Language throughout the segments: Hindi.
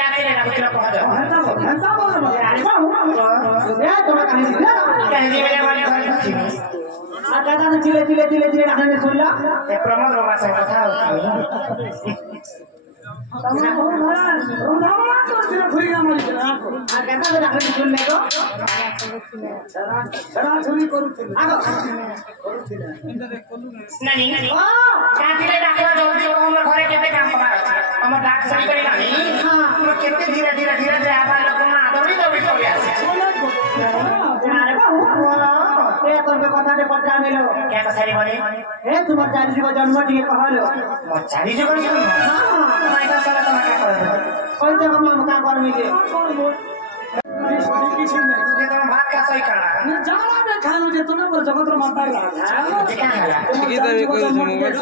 काटिले ना बुझलो कह दो हंसा बोल मगे अरे बाबू ए तुम्हें कहीं मेरे वाले घर की आ दादा ने चिले आपने सुन ला ए प्रमोद बाबा से कथा होती रुंधावला तो चिले खुई ना मरी आ दादा ने आपने सुन ले को छड़ा छुरी करूथिले आगो करूथिले नहीं काटिले डाकला जल्दी हमर घरे केते काम करार अछि हमर डाक सही करी नाही हां केते धीरे आबा लोक ना दौड़ी पड़ी आसे अरे बाबू ए तोर कथा दे पत्ता मिलो क्या कसारी बोले ए तुम चारी जीव जन्म टिके कहलो म चारी जीव जन्म हां माय का साला तमा का कर कोई जगह में का कर मिले किछ नहीं जे तुम भात का सही करा जगह में खानो जे तुम पर जगत रो मारता है देखा है की तरी कोई मोबाइल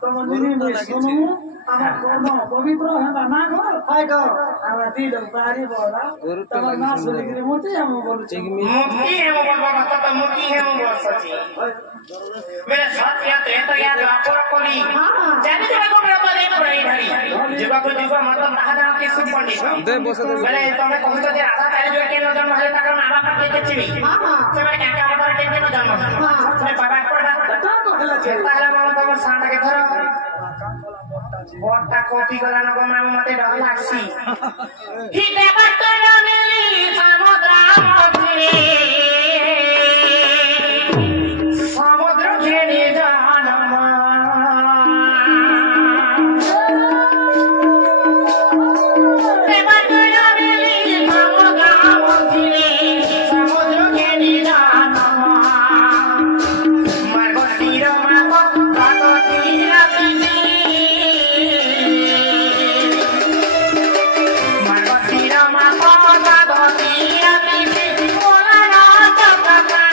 तो मंदिर में सुनो कोनो पवित्र है ना को काय को आवा दिल बारी बोला तब ना सुनी के मोती हम बोलू छी मुक्ति है वो बोल बाबा तो मुक्ति है वो बोल सची मेरे साथ या तो यार अपर कोली जाने जगह को मेरा तो एक पड़ाई धरी जगह को जगह मतलब ताहा के सुन पंडित दे बस दे बोले तमे कहू तो जे आधा तारे जो के न जन्म है तकर मामा पर के चिवी से मैं काका बाबा के न जन्म मैं बाबा पड़ा बता को हला छे पहला मामा तो सांडा के धरो बोटा कॉपी गला न को मामा मते डर लागसी हिते बटन मिली समुद्र मथी समुद्र घेरी जानमा ते बटन मिली समुद्र मथी समुद्र घेरी जानमा मार्गो सिर माको काको तीरा तीनी मार्गो सिर माको काको तीरा तीनी बोला ना चपका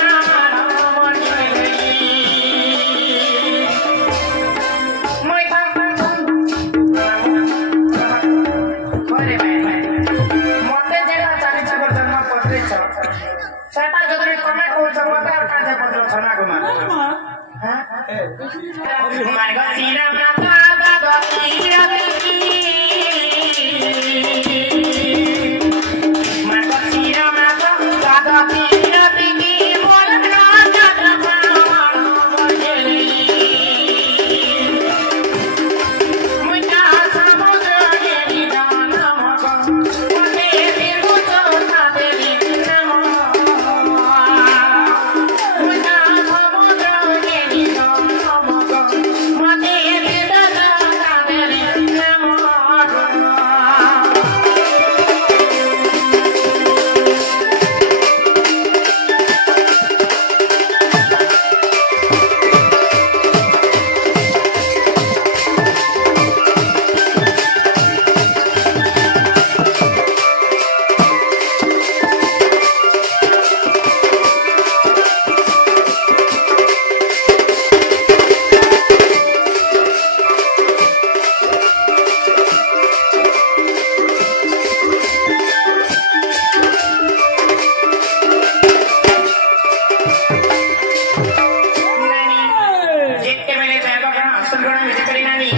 सेटा जदरी तमे को जगत और काजे पत्र छना को मान हां मार्ग सीरा माता गगतीरा की मार्ग सीरा माता गगतीरा की बोल ना जगमा बोलेली मुझा समुद्र गेली जाना मग मते दिल तो ना देली नमो मुझा समुद्र गेली जाना मग मते दिल तो ना देली नमो जेते बेले बैबा करा असल गण विधि करी नानी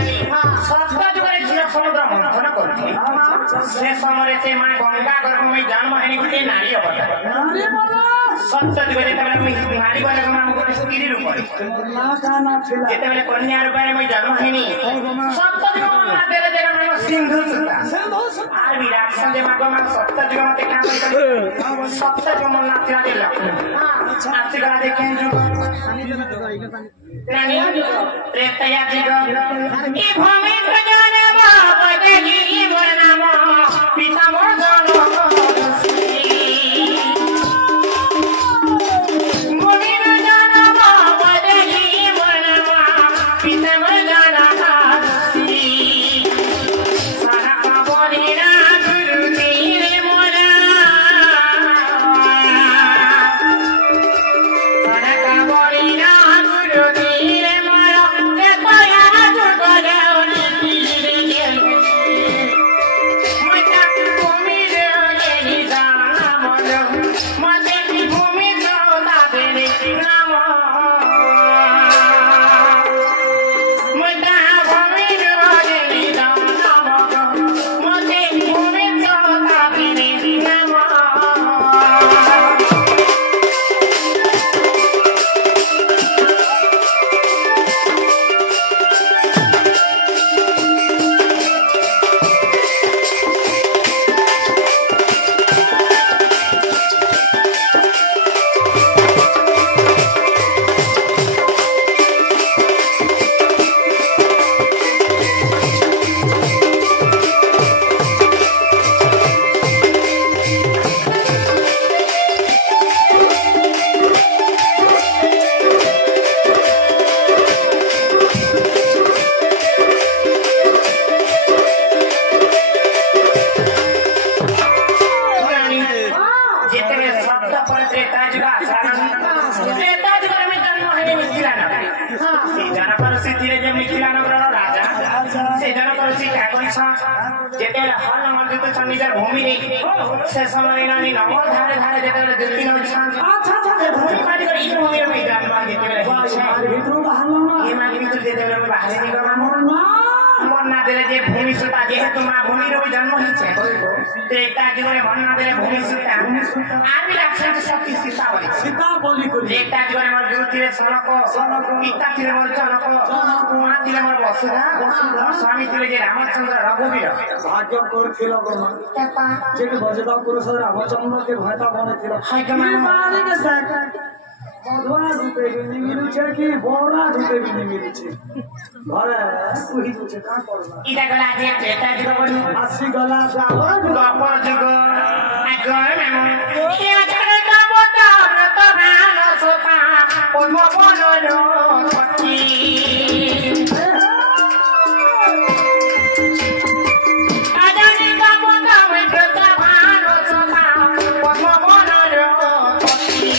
सत्ता जुगरे झिया समुद्र मंथन करथि से समरे से मां गंगा गर्भ में जन्म हेनी गुटे नारी अवतार अरे बोलो सत्ता जुगरे तबले में नारी वाले को नाम को स्त्री रूप ना काना छिला जेते बेले कन्या रूप में जन्म हेनी सत्ता जुग में तेरे जगह में सिंधु सुता आर विराट संजय मागो मां सत्ता जुग में काम कर सत्ता जुग में नात्या दे लक्ष्मी हां आती करा देखें जुग रानी त्रेतया जुग ई भूमि प्रजाने बदली वर्णम पिता मोर जनो भूमि प्रजाने बदली वर्णम पिता मोर जनो सारा काबोलीना गुरु तेरे मोरा सारा काबोलीना गुरु तेरे मोरा ते पाया जुग जाऊनी तेरे गेल मुझा भूमि रे जाना मोर मते भूमि जाऊना तेरे नाम मुझा भूमि रे जाना मोर मते भूमि अच्छा जेते हल नंबर जुते छ निजर भूमि रे से समय नानी नंबर धारे धारे जेते दिल्ली न छ अच्छा अच्छा भूमि माटी कर ई भूमि रे मैदान मा जेते भित्र त हल्ला न ये माटी भित्र जेते बाहर निकल ना मन ना देले जे भूमि सुता जेहेतु मा भूमि रे जन्म हिचे ते एकटा जीवने मन ना देले भूमि सुता आमी राक्षस शक्ति सीता बोली को एकटा जीवने मोर गुरु तिरे सनको पिता तिरे मोर जनक मा तिरे मोर वसुधा स्वामी तिरे जे रामचंद्र रघुवीर भाग्य करथिल ब्रह्मा तेपा जेके भजदा पुरुष रामचंद्र के भयता बनेथिल हाय कमा माने के जाका मधुआ रूपे भी मिलु छै कि बोरा रूपे भी मिलु छै घरे कुही छै का करला इटा गला जे एकटा जीव बनु 80 गला जाओ गपर जुग आगर नाम ये छड़े का बोता व्रत भान सोता पद्म बनलो पति आजानी का बोता व्रत भान सोता पद्म बनलो पति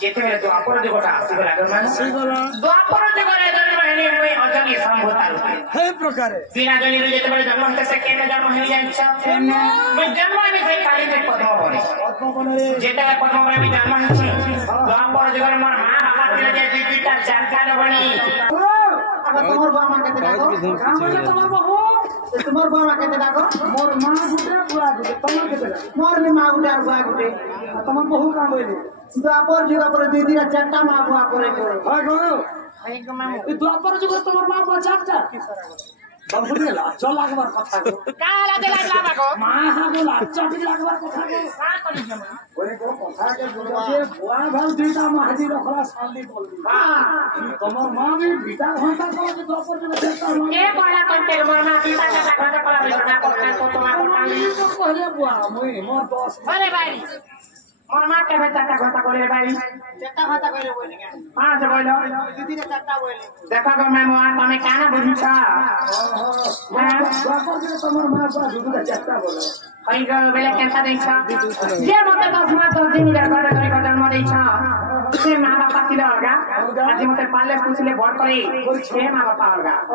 जेतेबेले द्वापर जुगटा आसीगला गमान द्वापर जुगरे जन्म हेनी मुई अजनी संभूता रूपे हे प्रकारे बिना जनी रे जेतेबेले जन्म होते से केने जन्म हेनी जानछ मुई जन्म हेनी से काली में पद्म बने जेतेबेले पद्म बने मी जन्म हेछि द्वापर जुगरे मोर मां बापा तिले जे दुईटा चारटा न बनी अब तोमर बामा केते डाको काम बोले तोमर बहू तोमर बामा केते डाको मोर मां गुटे बुआ गुटे तोमर केते डाको मोर नि मां गुटे बुआ गुटे तोमर बहू काम बोले द्वापर जुग पर दीदी रा चारटा मां बुआ करे को हाय गो हाय गो मामू ई द्वापर जुग तोमर मां बुआ चारटा बाबुले लाज लागबार कथा को काला देला लाबाको मां हा गो लाज लागबार कथा को सा कनि जमा ओए को कथा के जे बुआ भाव दुईटा महाजी रखला साली बोलली हां तोमर मां भी बिटा घंटा को द्वापर जुग चारटा मां ए बड़ा कंटे मोर मां पिता का घंटा पला बिना को तो मां को कहले बुआ मुई मोर 10 अरे भाई मोर मां के बेटा का घंटा कोले भाई चारटा घंटा कहले बोलली हां से बोलो दीदी रे चारटा बोलली देखा को मैं मोर तमे काना बुझिछा हां द्वापर जुग तोमर मां बुआ जुग चारटा बोले हई ग बेले केता दैछा जे मते 10 मास 10 दिन घर घर करी जन्म दैछा से मां बापा तिले अलगा आज मते पाले पुछले भर परी छे मां बापा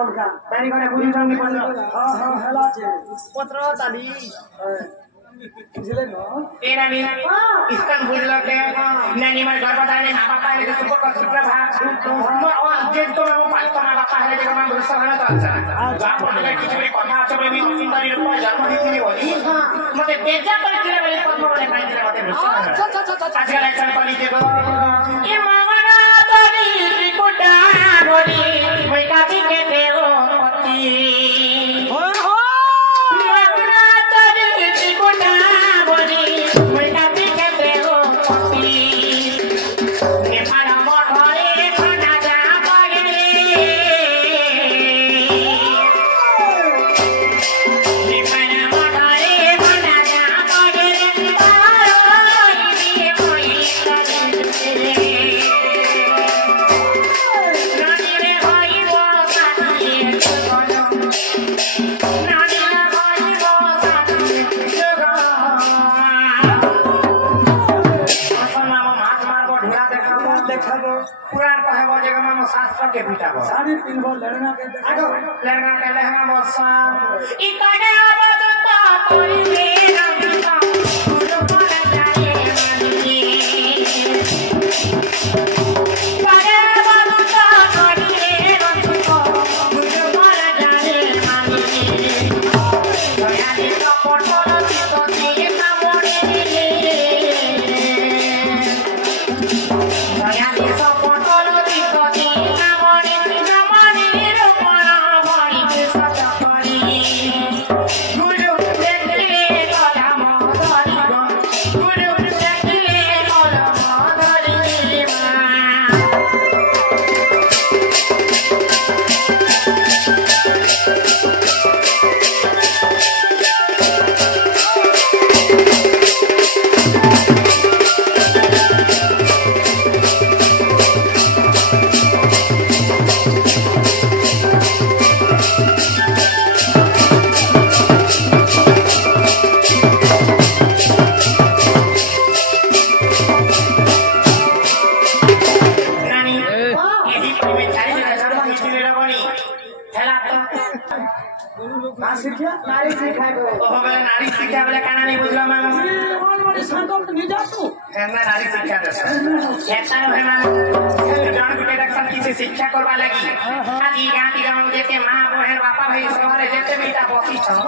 अलगा तारी घरे बुझि संगी पड़लो हां हां हेला छे पत्र ताली बुझले न तेरा नी इसकन बुझलो के नानी मार घर बताने मां बापा ने सुपर कर सुपर भाग और जे तो मां बापा है जे मां भरोसा हन तो अच्छा जा पड़ले किछ भी कथा আছে বলে সুন্দরী রূপ জন্ম হিসেবে বলি মতে বেজা করে দিলে বলে পদ্ম বলে পাই দিলে মতে ভরসা আজকাল একটা কলি দেব এ মামনা তরি ত্রিকুটা বলি মই কাটি কে দেও পতি মামনা তরি ত্রিকুটা বলি মই কাটি কে দেও পতি নেপাল মঠরে খানা যা পাগলে बताबो साड़ी पिनबो लड़ना के आगो लड़का के लहंगा बसा ई कागे आवाज ता कोई मेरा गीता गुरु पर जाए मानी कागे आवाज ता कोई मेरा गीता गुरु पर जाए मानी सोया दे तो पटोला तो दिए ना मोड़े सोया दे तो पटोला तो दिए ना मोड़े जमाने रो परा बड़ी के सता करी गुरु देखले कला मदरी गो गुरु देखले कला मदरी मा नानी एही में चारी जगह जाना हिची रे बनी थेला तो ना सिखिया नारी सिखाए को ओ बेला नारी शिक्षा बेला काना नहीं बुझला मान वन वन संगम नहीं जा तू हेना नारी शिक्षा दस एता नो हेना जान के रक्षण किसी शिक्षा करबा लगी आज ई गांधी गांव जेते मां बहन बापा भाई सवारे जेते बेटा बसी छ